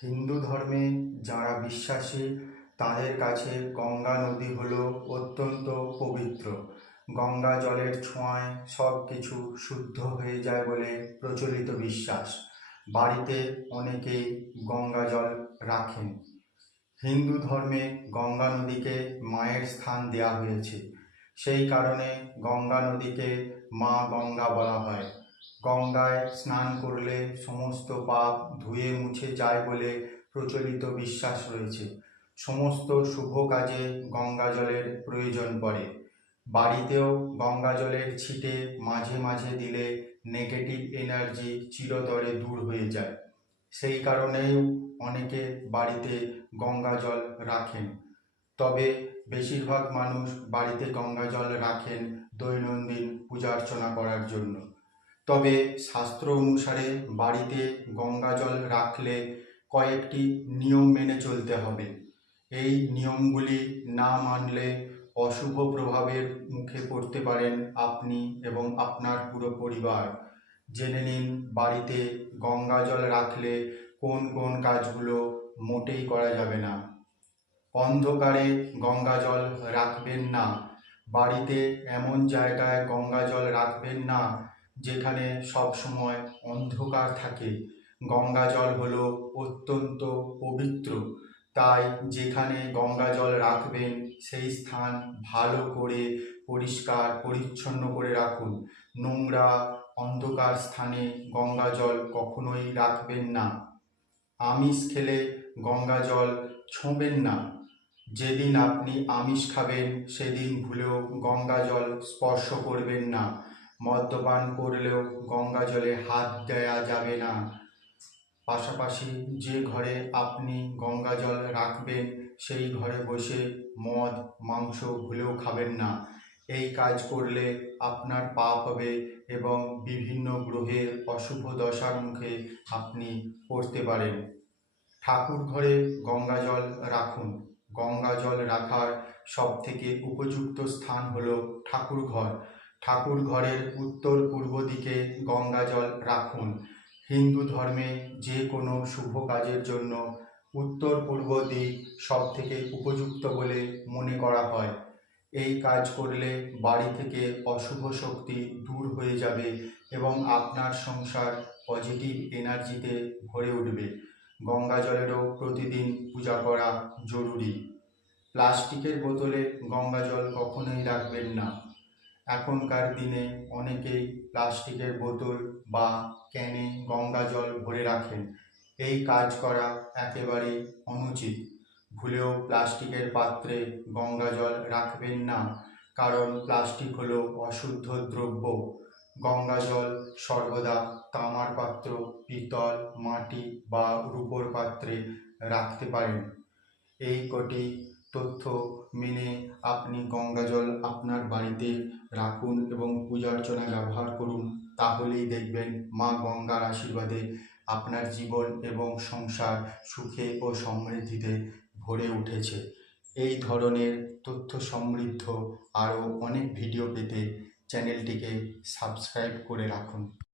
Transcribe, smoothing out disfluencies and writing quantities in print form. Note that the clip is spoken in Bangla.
হিন্দু ধর্মে যারা বিশ্বাসী তাদের কাছে গঙ্গা নদী হলো অত্যন্ত পবিত্র। গঙ্গা জলের ছোঁয়ায় সব কিছু শুদ্ধ হয়ে যায় বলে প্রচলিত বিশ্বাস। বাড়িতে অনেকেই গঙ্গা জল রাখেন। হিন্দু ধর্মে গঙ্গা নদীকে মায়ের স্থান দেওয়া হয়েছে, সেই কারণে গঙ্গা নদীকে মা গঙ্গা বলা হয়। গঙ্গায় স্নান করলে সমস্ত পাপ ধুয়ে মুছে যায় বলে প্রচলিত বিশ্বাস রয়েছে। সমস্ত শুভ কাজে গঙ্গা জলের প্রয়োজন পড়ে। বাড়িতেও গঙ্গা জলের ছিটে মাঝে মাঝে দিলে নেগেটিভ এনার্জি চিরতরে দূর হয়ে যায়। সেই কারণেই অনেকে বাড়িতে গঙ্গা জল রাখেন। তবে বেশিরভাগ মানুষ বাড়িতে গঙ্গা জল রাখেন দৈনন্দিন পূজা অর্চনা করার জন্য। তবে শাস্ত্র অনুসারে বাড়িতে গঙ্গা জল রাখলে কয়েকটি নিয়ম মেনে চলতে হবে। এই নিয়মগুলি না মানলে অশুভ প্রভাবের মুখে পড়তে পারেন আপনি এবং আপনার পুরো পরিবার। জেনে নিন বাড়িতে গঙ্গা জল রাখলে কোন কোন কাজগুলো মোটেই করা যাবে না। অন্ধকারে গঙ্গা জল রাখবেন না। বাড়িতে এমন জায়গায় গঙ্গা জল রাখবেন না যেখানে সবসময় অন্ধকার থাকে। গঙ্গা জল হলো অত্যন্ত পবিত্র, তাই যেখানে গঙ্গা জল রাখবেন সেই স্থান ভালো করে পরিষ্কার পরিচ্ছন্ন করে রাখুন। নোংরা অন্ধকার স্থানে গঙ্গা জল কখনোই রাখবেন না। আমিষ খেলে গঙ্গা জল ছোঁবেন না। যেদিন আপনি আমিষ খাবেন সেদিন ভুলেও গঙ্গা জল স্পর্শ করবেন না। মদ্যপান করলেও গঙ্গা জলে হাত দেওয়া যাবে না। পাশাপাশি যে ঘরে আপনি গঙ্গা জল রাখবেন সেই ঘরে বসে মদ মাংস ভুলেও খাবেন না। এই কাজ করলে আপনার পাপ হবে এবং বিভিন্ন গ্রহের অশুভ দশার মুখে আপনি পড়তে পারেন। ঠাকুর ঘরে গঙ্গা জল রাখুন। গঙ্গা জল রাখার সবথেকে উপযুক্ত স্থান হলো ঠাকুর ঘর। ঠাকুর ঘরের উত্তর পূর্ব দিকে গঙ্গা জল রাখুন। হিন্দু ধর্মে যে কোনো শুভ কাজের জন্য উত্তর পূর্ব দিক সবথেকে উপযুক্ত বলে মনে করা হয়। এই কাজ করলে বাড়ি থেকে অশুভ শক্তি দূর হয়ে যাবে এবং আপনার সংসার পজিটিভ এনার্জিতে ভরে উঠবে। গঙ্গা জলেরও প্রতিদিন পূজা করা জরুরি। প্লাস্টিকের বোতলে গঙ্গা জল কখনোই রাখবেন না। এখনকার দিনে অনেকেই প্লাস্টিকের বোতল বা ক্যানে গঙ্গা জল ভরে রাখেন। এই কাজ করা একেবারেই অনুচিত। ভুলেও প্লাস্টিকের পাত্রে গঙ্গা জল রাখবেন না, কারণ প্লাস্টিক হলো অশুদ্ধ দ্রব্য। গঙ্গা জল সর্বদা তামার পাত্র, পিতল, মাটি বা রূপোর পাত্রে রাখতে পারেন। এই কটি তথ্য মেনে আপনি গঙ্গা জল আপনার বাড়িতে রাখুন এবং পূজা অর্চনায় ব্যবহার করুন। তাহলেই দেখবেন মা গঙ্গার আশীর্বাদে আপনার জীবন এবং সংসার সুখে ও সমৃদ্ধিতে ভরে উঠেছে। এই ধরনের তথ্য সমৃদ্ধ আরও অনেক ভিডিও পেতে চ্যানেলটিকে সাবস্ক্রাইব করে রাখুন।